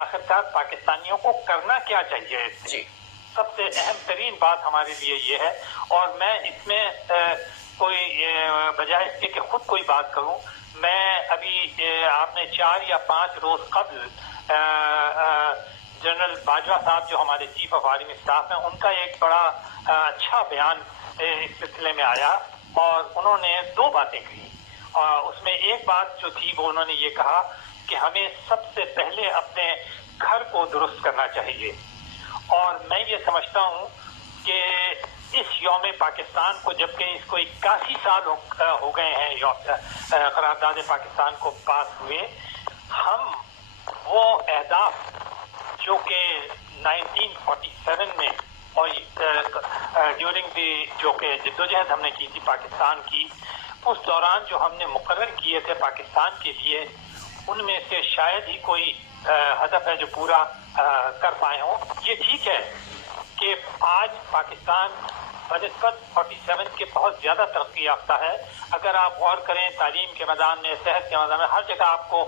आखिरकार पाकिस्तानियों को करना क्या चाहिए जी। सबसे अहम तरीन बात हमारे लिए ये है, और मैं इसमें कोई बजाय इसके कि खुद कोई बात करूं, मैं अभी आपने 4 या 5 रोज कबल जनरल बाजवा साहब जो हमारे चीफ ऑफ आर्मी स्टाफ हैं, उनका एक बड़ा अच्छा बयान इस सिलसिले में आया, और उन्होंने 2 बातें कही। उसमें एक बात जो थी वो उन्होंने ये कहा कि हमें सबसे पहले अपने घर को दुरुस्त करना चाहिए, और मैं ये समझता हूँ कि इस यौम पाकिस्तान को, जबकि इसको 81 साल हो गए हैं करारदाद पाकिस्तान को पास हुए, हम वो अहदाफ जो कि 1947 में और ड्यूरिंग दी जो कि जद्दोजहद हमने की थी पाकिस्तान की, उस दौरान जो हमने मुकर्रर किए थे पाकिस्तान के लिए, उनमें से शायद ही कोई हदफ है जो पूरा कर पाए हों। ये ठीक है कि आज पाकिस्तान बनिस्बत 47 के बहुत ज़्यादा तरक्की याफ्ता है। अगर आप गौर करें तालीम के मैदान में, सेहत के मैदान में, हर जगह आपको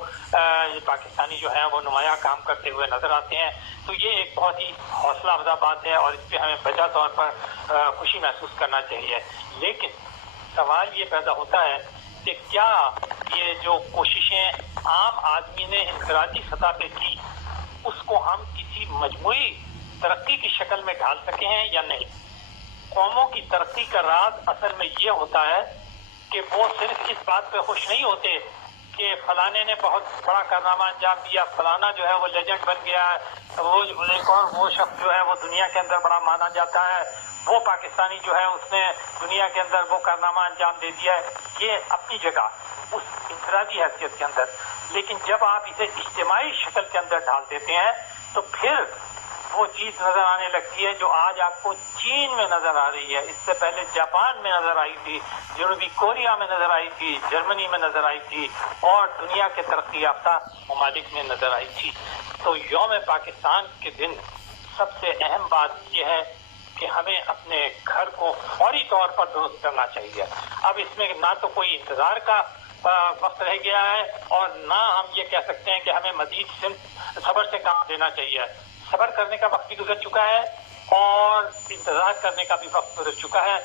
पाकिस्तानी जो है वो नुमाया काम करते हुए नजर आते हैं। तो ये एक बहुत ही हौसला अफजा बात है, और इस पर हमें बजा तौर पर खुशी महसूस करना चाहिए। लेकिन सवाल ये पैदा होता है कि क्या ये जो कोशिशें आम आदमी ने इंफरादी सतह पे की, उसको हम किसी मजमूई तरक्की की शक्ल में ढाल सके हैं या नहीं। कौमों की तरक्की का राज असल में ये होता है कि वो सिर्फ इस बात पे खुश नहीं होते कि फलाने ने बहुत बड़ा कारनामा अंजाम दिया, फलाना जो है वो लेजेंड बन गया है, वो एक और वो शख्स जो है वो दुनिया के अंदर बड़ा माना जाता है, वो पाकिस्तानी जो है उसने दुनिया के अंदर वो कारनामा अंजाम दे दिया है। ये अपनी जगह उस इंफरादी हैसियत के अंदर, लेकिन जब आप इसे इज्तिमाई शक्ल के अंदर डाल देते हैं तो फिर वो चीज नजर आने लगती है जो आज आपको चीन में नजर आ रही है, इससे पहले जापान में नजर आई थी, जनूबी कोरिया में नजर आई थी, जर्मनी में नजर आई थी, और दुनिया के तरक्की याफ्ता ममालिक में नजर आई थी। तो यौम पाकिस्तान के दिन सबसे अहम बात यह है कि हमें अपने घर को फौरी तौर पर दुरुस्त करना चाहिए। अब इसमें ना तो कोई इंतजार का वक्त रह गया है, और ना हम ये कह सकते हैं कि हमें मजीद सब्र से काम लेना चाहिए। सब्र करने का वक्त भी गुजर चुका है, और इंतजार करने का भी वक्त गुजर चुका है,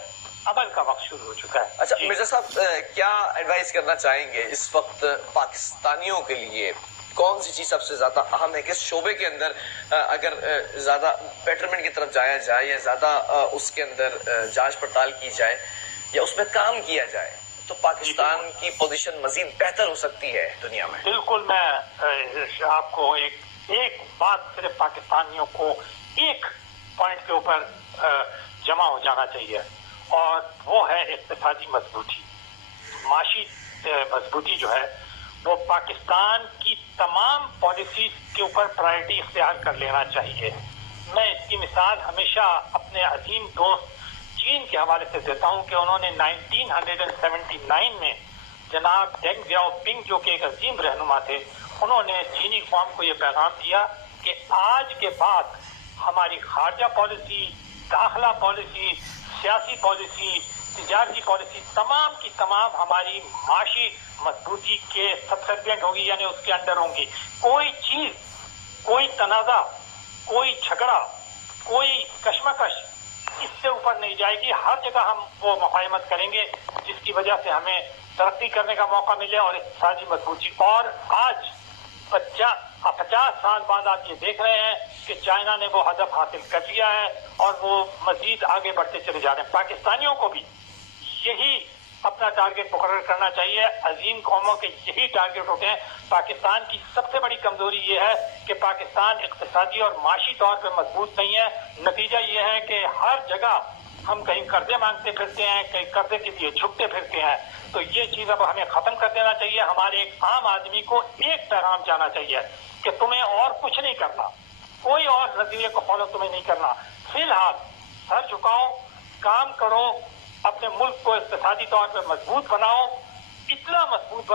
अमल का वक्त शुरू हो चुका है। अच्छा मिर्जा साहब, क्या एडवाइस करना चाहेंगे इस वक्त पाकिस्तानियों के लिए? कौन सी चीज सबसे ज्यादा अहम है? किस शोबे के अंदर अगर ज्यादा बेटरमेंट की तरफ जाया जाए, या ज्यादा उसके अंदर जांच पड़ताल की जाए, या उसमें काम किया जाए, तो पाकिस्तान की पोजीशन मजीद बेहतर हो सकती है दुनिया में? बिल्कुल, मैं आपको एक बात सिर्फ पाकिस्तानियों को एक पॉइंट के ऊपर जमा हो जाना चाहिए, और वो है इक्तिसादी मजबूती। माशी मजबूती जो है वो पाकिस्तान की तमाम पॉलिसीज के ऊपर प्रायोरिटी इख्तियार कर लेना चाहिए। मैं इसकी मिसाल हमेशा अपने अजीम दोस्त चीन के हवाले से देता हूं कि उन्होंने 1979 में जनाब डेंग जियाओपिंग जो कि एक अजीम रहनुमा थे, उन्होंने चीनी कौम को ये पैगाम दिया कि आज के बाद हमारी खारजा पॉलिसी, दाखिला पॉलिसी, सियासी पॉलिसी, तिजारती पॉलिसी, तमाम की तमाम हमारी माशी मजबूती के सबसेक्वेंट होगी, यानी उसके अंडर होंगी। कोई चीज, कोई तनाजा, कोई झगड़ा, कोई कश्मकश इससे ऊपर नहीं जाएगी। हर जगह हम वो मुफाहमत करेंगे जिसकी वजह से हमें तरक्की करने का मौका मिले और इक़्तिसादी मजबूती। और आज 50 साल बाद आप ये देख रहे हैं कि चाइना ने वो हदफ हासिल कर लिया है, और वो मजीद आगे बढ़ते चले जा रहे हैं। पाकिस्तानियों को भी यही अपना टारगेट मुकर्रर करना चाहिए। अजीम कौमों के यही टारगेट होते हैं। पाकिस्तान की सबसे बड़ी कमजोरी ये है कि पाकिस्तान इक़्तिसादी और माशी तौर पर मजबूत नहीं है। नतीजा ये है कि हर जगह हम कहीं कर्जे मांगते फिरते हैं, कहीं कर्जे के लिए झुकते फिरते हैं। तो ये चीज अब हमें खत्म कर देना चाहिए। हमारे एक आम आदमी को एक पैगाम जाना चाहिए कि तुम्हें और कुछ नहीं करना, कोई और नजरिए को फॉलो तुम्हें नहीं करना। फिलहाल सर झुकाओ, काम करो, अपने मुल्क को इक़्तिसादी तौर पर मजबूत बनाओ, इतना मजबूत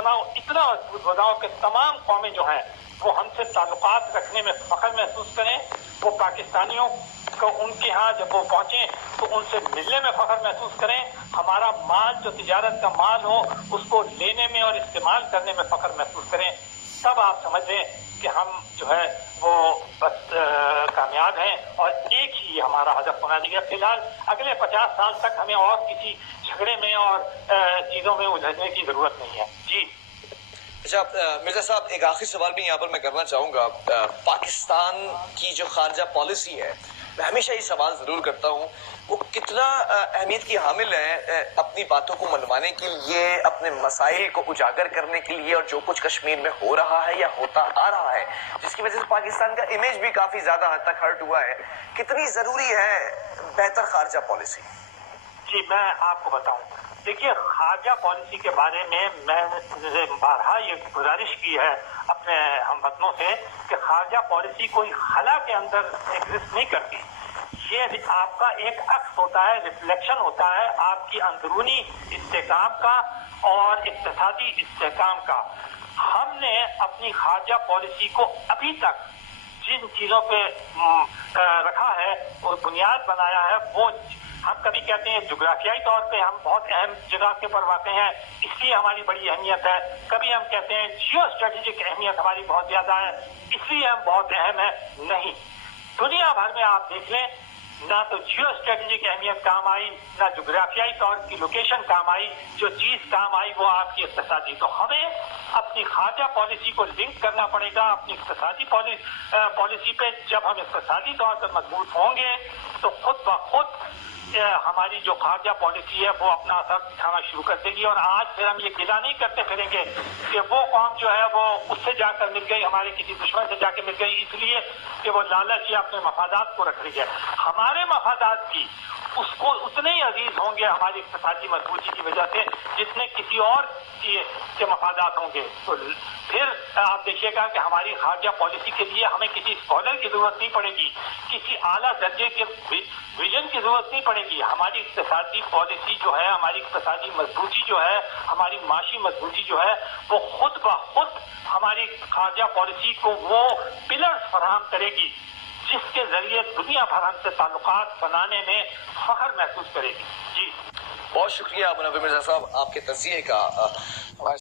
बनाओ कि तमाम कौमें जो हैं वो हमसे ताल्लुकात रखने में फख्र महसूस करें। वो पाकिस्तानियों को उनके यहाँ जब वो पहुंचे तो उनसे मिलने में फख्र महसूस करें। हमारा माल जो तिजारत का माल हो उसको लेने में और इस्तेमाल करने में फख्र महसूस करें। तब आप समझ लें कि हम जो है वो कामयाब हैं और एक ही हमारा हदफ होना चाहिए। फिलहाल अगले 50 साल तक हमें और किसी झगड़े में और चीज़ों में उलझने की ज़रूरत नहीं है। जी अच्छा मिर्जा साहब, एक आखिरी सवाल भी यहाँ पर मैं करना चाहूँगा। पाकिस्तान की जो खारजा पॉलिसी है, मैं हमेशा ये सवाल ज़रूर करता हूँ, वो कितना अहमियत की हामिल है अपनी बातों को मनवाने के लिए, अपने मसाइल को उजागर करने के लिए, और जो कुछ कश्मीर में हो रहा है या होता आ रहा है जिसकी वजह से पाकिस्तान का इमेज भी काफ़ी ज़्यादा हद तक हर्ट हुआ है, कितनी ज़रूरी है बेहतर खारजा पॉलिसी? जी मैं आपको बताऊं, देखिए खारजा पॉलिसी के बारे में मैंने बारहा ये गुजारिश की है अपने हमवतनों से कि खारजा पॉलिसी कोई खला के अंदर एग्जिस्ट नहीं करती। ये आपका एक अक्स होता है, रिफ्लेक्शन होता है आपकी अंदरूनी इस्तेकाम का और इक्तिसादी इस्तेकाम का। हमने अपनी खारजा पॉलिसी को अभी तक जिन चीजों पे रखा है और बुनियाद बनाया है, वो हम कभी कहते हैं जोग्राफियाई तौर पे हम बहुत अहम जगह के पर वाक़ हैं, इसलिए हमारी बड़ी अहमियत है। कभी हम कहते हैं जियो स्ट्रेटेजिक अहमियत हमारी बहुत ज्यादा है, इसलिए हम बहुत अहम है। नहीं, दुनिया भर में आप देख लें, ना तो जियो स्ट्रेटेजिक अहमियत काम आई, ना जोग्राफियाई तौर की लोकेशन काम आई। जो चीज काम आई वो आपकी इक्तिसादी। तो हमें अपनी खारजा पॉलिसी को लिंक करना पड़ेगा अपनी इक्तिसादी पॉलिसी पे। जब हम इक्तिसादी तौर पर मजबूत होंगे तो खुद ब खुद हमारी जो खारजा पॉलिसी है वो अपना असर दिखाना शुरू कर देगी। और आज फिर हम ये गिला नहीं करते फिरेंगे कि वो कौम जो है वो उससे जाकर मिल गई, हमारे किसी दुश्मन से जाकर मिल गई इसलिए कि वो लालच या अपने मफादात को रख रही है। हमारे मफादात भी उसको उतने ही अजीज होंगे हमारी इक्तिसादी मजबूती की वजह से जितने किसी और के मफादात होंगे। तो फिर आप देखिएगा कि हमारी खारजा पॉलिसी के लिए हमें किसी स्कॉलर की जरूरत नहीं पड़ेगी, किसी आला दर्जे के विजन की जरूरत नहीं पड़ेगी। हमारी इक्तिसादी पॉलिसी जो है, हमारी इक्तिसादी मजबूती जो है, हमारी माशी मजबूती जो है, वो खुद ब खुद हमारी खारजा पॉलिसी को वो पिलर्स फराहम करेगी जिसके जरिए दुनिया भर हमसे ताल्लुकात बनाने में फख्र महसूस करेगी। जी बहुत शुक्रिया मुनव्वर मिर्जा साहब आपके तज़किये का।